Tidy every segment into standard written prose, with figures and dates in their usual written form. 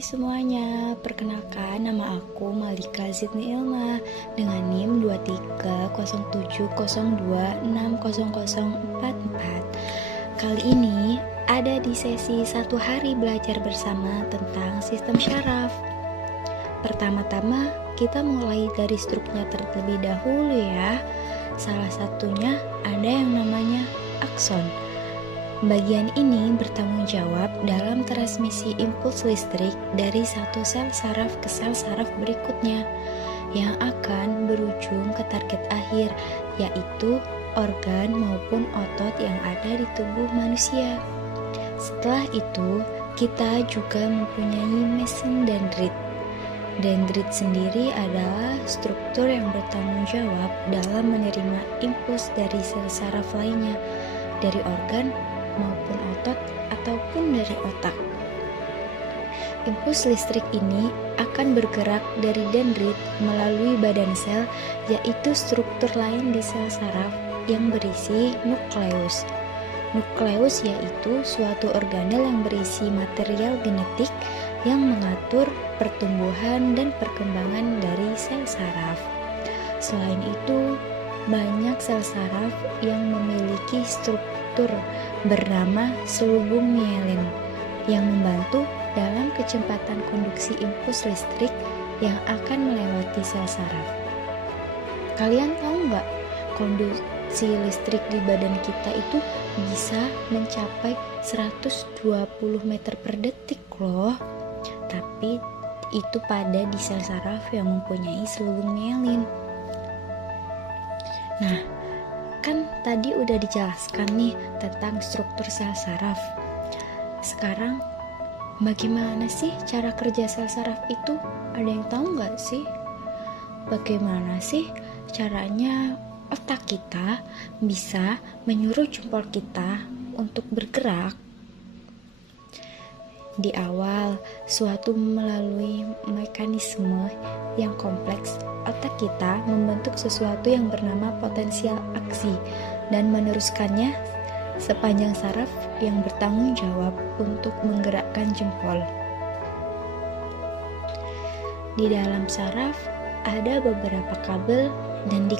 Hai semuanya, perkenalkan nama aku Malika Zidni Ilma dengan NIM 230702600044. Kali ini ada di sesi 1 hari belajar bersama tentang sistem syaraf. Pertama-tama kita mulai dari strukturnya terlebih dahulu ya. Salah satunya ada yang namanya akson. Bagian ini bertanggung jawab dalam transmisi impuls listrik dari satu sel saraf ke sel saraf berikutnya yang akan berujung ke target akhir, yaitu organ maupun otot yang ada di tubuh manusia. Setelah itu, kita juga mempunyai mesin dendrit. Dendrit sendiri adalah struktur yang bertanggung jawab dalam menerima impuls dari sel saraf lainnya, dari organ maupun otot ataupun dari otak. Impuls listrik ini akan bergerak dari dendrit melalui badan sel, yaitu struktur lain di sel saraf yang berisi nukleus. Nukleus yaitu suatu organel yang berisi material genetik yang mengatur pertumbuhan dan perkembangan dari sel saraf. Selain itu, banyak sel saraf yang memiliki struktur bernama selubung mielin yang membantu dalam kecepatan konduksi impuls listrik yang akan melewati sel saraf. Kalian tahu nggak, konduksi listrik di badan kita itu bisa mencapai 120 meter per detik loh. Tapi itu pada di sel saraf yang mempunyai selubung mielin. Nah, kan tadi udah dijelaskan nih tentang struktur sel saraf. Sekarang, bagaimana sih cara kerja sel saraf itu? Ada yang tahu nggak sih? Bagaimana sih caranya otak kita bisa menyuruh jempol kita untuk bergerak? Di awal, suatu melalui mekanisme yang kompleks, otak kita membentuk sesuatu yang bernama potensial aksi dan meneruskannya sepanjang saraf yang bertanggung jawab untuk menggerakkan jempol. Di dalam saraf ada beberapa kabel dan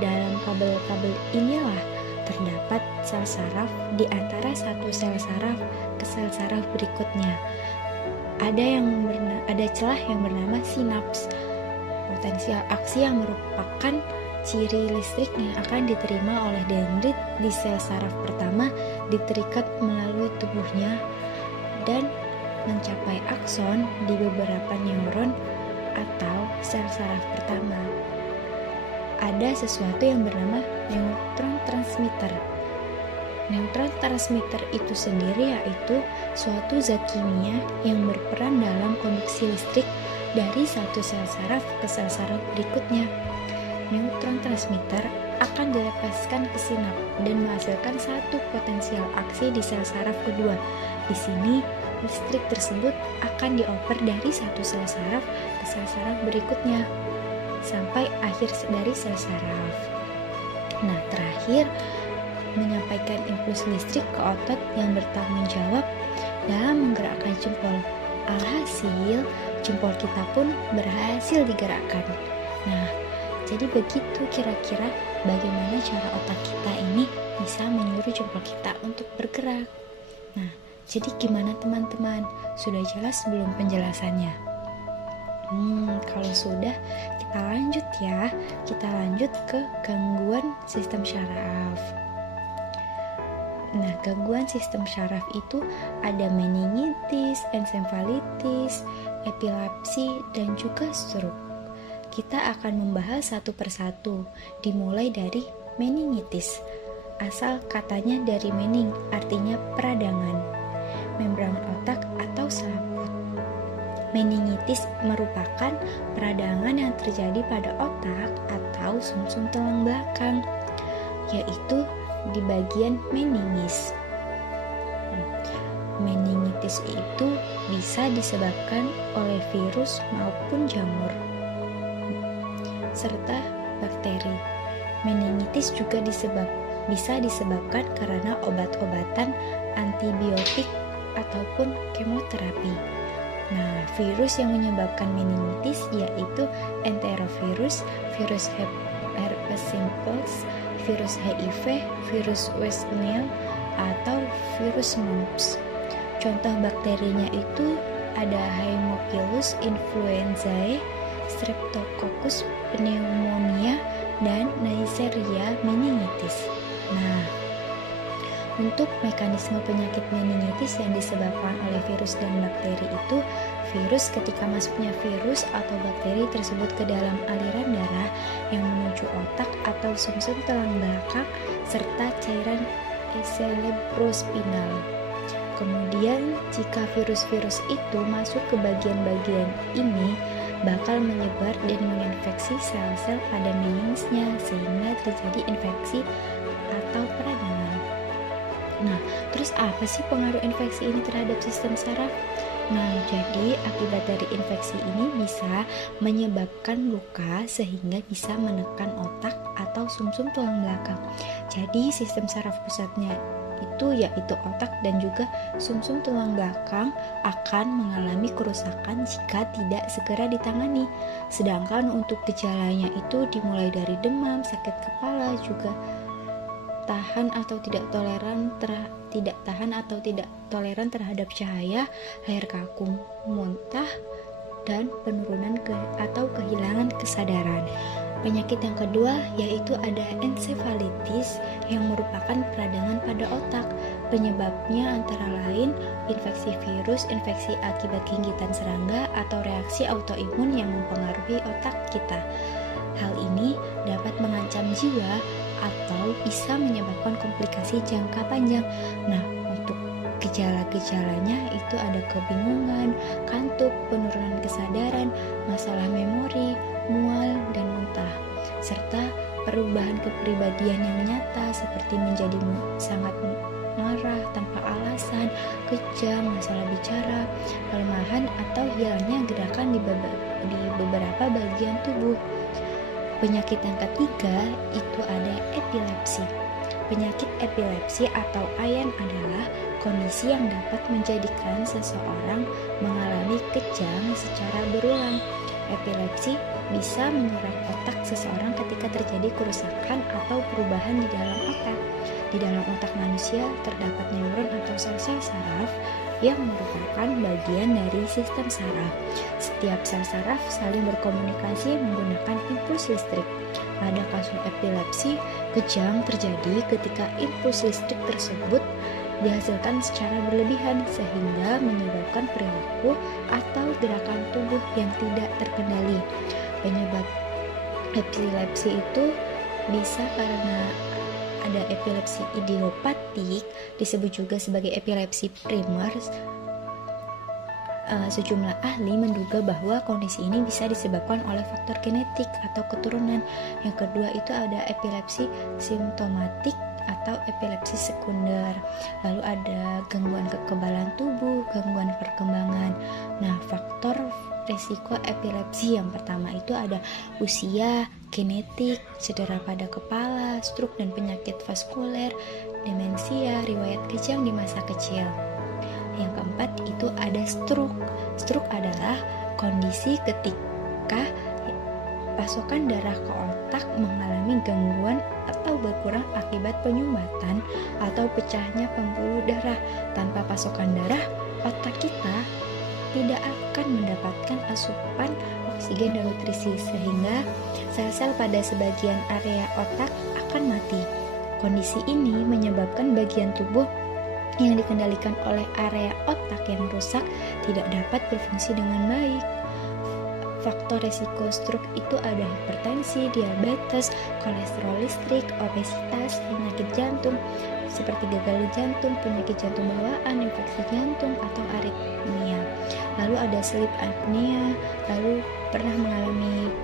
dalam kabel-kabel inilah terdapat sel saraf di antara satu sel saraf ke sel saraf berikutnya. Ada celah yang bernama sinaps. Potensial aksi yang merupakan ciri listrik yang akan diterima oleh dendrit di sel saraf pertama diterikat melalui tubuhnya dan mencapai akson di beberapa neuron atau sel saraf pertama. Ada sesuatu yang bernama neutron transmitter. Neutron transmitter itu sendiri yaitu suatu zat kimia yang berperan dalam konduksi listrik dari satu sel saraf ke sel saraf berikutnya. Neutron transmitter akan dilepaskan ke sinap dan menghasilkan satu potensial aksi di sel saraf kedua. Di sini, listrik tersebut akan dioper dari satu sel saraf ke sel saraf berikutnya sampai akhir dari sel saraf. Nah, terakhir menyampaikan impuls listrik ke otot yang bertanggung jawab dalam menggerakkan jempol. Alhasil, jempol kita pun berhasil digerakkan. Nah, jadi begitu kira-kira bagaimana cara otak kita ini bisa menyuruh jempol kita untuk bergerak. Nah, jadi gimana teman-teman? Sudah jelas belum penjelasannya? Kalau sudah, kita lanjut ya. Kita lanjut ke gangguan sistem syaraf. Nah, gangguan sistem syaraf itu ada meningitis, ensefalitis, epilepsi, dan juga stroke. Kita akan membahas satu persatu, dimulai dari meningitis. Asal katanya dari mening, artinya peradangan, membran otak atau selaput. Meningitis merupakan peradangan yang terjadi pada otak atau sumsum tulang belakang, yaitu di bagian meningis. Meningitis itu bisa disebabkan oleh virus maupun jamur, serta bakteri. Meningitis juga bisa disebabkan karena obat-obatan antibiotik ataupun kemoterapi. Nah, virus yang menyebabkan meningitis yaitu enterovirus, virus herpes simplex, virus HIV, virus West Nile, atau virus mumps. Contoh bakterinya itu ada Haemophilus influenzae, Streptococcus pneumonia, dan Neisseria meningitis. Nah, untuk mekanisme penyakit meningitis yang disebabkan oleh virus dan bakteri itu, virus ketika masuknya virus atau bakteri tersebut ke dalam aliran darah yang menuju otak atau sumsum tulang belakang serta cairan cerebrospinal. Kemudian, jika virus-virus itu masuk ke bagian-bagian ini, bakal menyebar dan menginfeksi sel-sel pada meningisnya sehingga terjadi infeksi atau peradangan. Nah, terus apa sih pengaruh infeksi ini terhadap sistem saraf? Nah, jadi akibat dari infeksi ini bisa menyebabkan luka sehingga bisa menekan otak atau sumsum tulang belakang. Jadi sistem saraf pusatnya itu yaitu otak dan juga sumsum tulang belakang akan mengalami kerusakan jika tidak segera ditangani. Sedangkan untuk gejalanya itu dimulai dari demam, sakit kepala, juga tahan atau tidak toleran terhadap cahaya, air kaku, muntah, dan penurunan atau kehilangan kesadaran. Penyakit yang kedua yaitu ada encephalitis yang merupakan peradangan pada otak. Penyebabnya antara lain infeksi virus, infeksi akibat gigitan serangga, atau reaksi autoimun yang mempengaruhi otak kita. Hal ini dapat mengancam jiwa atau bisa menyebabkan komplikasi jangka panjang. Nah, untuk gejala-gejalanya itu ada kebingungan, kantuk, penurunan kesadaran, masalah memori, mual, dan muntah, serta perubahan kepribadian yang nyata seperti menjadi sangat marah tanpa alasan, kejam, masalah bicara, kelemahan, atau hilangnya gerakan di beberapa bagian tubuh. Penyakit yang ketiga itu ada epilepsi. Penyakit epilepsi atau AYAN adalah kondisi yang dapat menjadikan seseorang mengalami kejang secara berulang. Epilepsi bisa menyerang otak seseorang ketika terjadi kerusakan atau perubahan di dalam otak. Di dalam otak manusia terdapat neuron atau sel-sel saraf yang merupakan bagian dari sistem saraf. Setiap sel saraf saling berkomunikasi menggunakan impuls listrik. Pada kasus epilepsi, kejang terjadi ketika impuls listrik tersebut dihasilkan secara berlebihan sehingga menyebabkan perilaku atau gerakan tubuh yang tidak terkendali. Penyebab epilepsi itu bisa karena ada epilepsi idiopatik, disebut juga sebagai epilepsi primer. Sejumlah ahli menduga bahwa kondisi ini bisa disebabkan oleh faktor genetik atau keturunan. Yang kedua itu ada epilepsi simptomatik atau epilepsi sekunder. Lalu ada gangguan kekebalan tubuh, gangguan perkembangan. Nah, faktor resiko epilepsi yang pertama itu ada usia, genetik, cedera pada kepala, stroke dan penyakit vaskuler, demensia, riwayat kejang di masa kecil. Yang keempat itu ada stroke. Stroke adalah kondisi ketika pasokan darah ke otak mengalami gangguan atau berkurang akibat penyumbatan atau pecahnya pembuluh darah. Tanpa pasokan darah, otak kita tidak akan mendapatkan asupan oksigen dan nutrisi sehingga sel-sel pada sebagian area otak akan mati. Kondisi ini menyebabkan bagian tubuh yang dikendalikan oleh area otak yang rusak tidak dapat berfungsi dengan baik. Faktor resiko stroke itu ada hipertensi, diabetes, kolesterol listrik, obesitas, penyakit jantung seperti gagal jantung, penyakit jantung bawaan, infeksi jantung, atau aritmia. Lalu ada sleep apnea, lalu pernah mengalami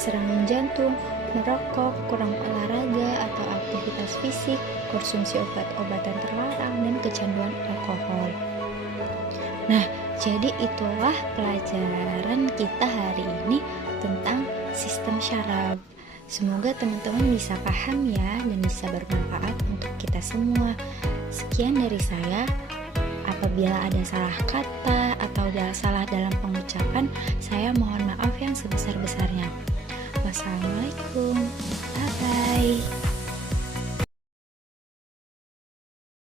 serangan jantung, merokok, kurang olahraga atau aktivitas fisik, konsumsi obat-obatan terlarang, dan kecanduan alkohol. Nah, jadi itulah pelajaran kita hari ini tentang sistem syaraf. Semoga teman-teman bisa paham ya dan bisa bermanfaat untuk kita semua. Sekian dari saya. Apabila ada salah kata atau atau salah dalam pengucapan, saya mohon maaf yang sebesar-besarnya. Wassalamualaikum.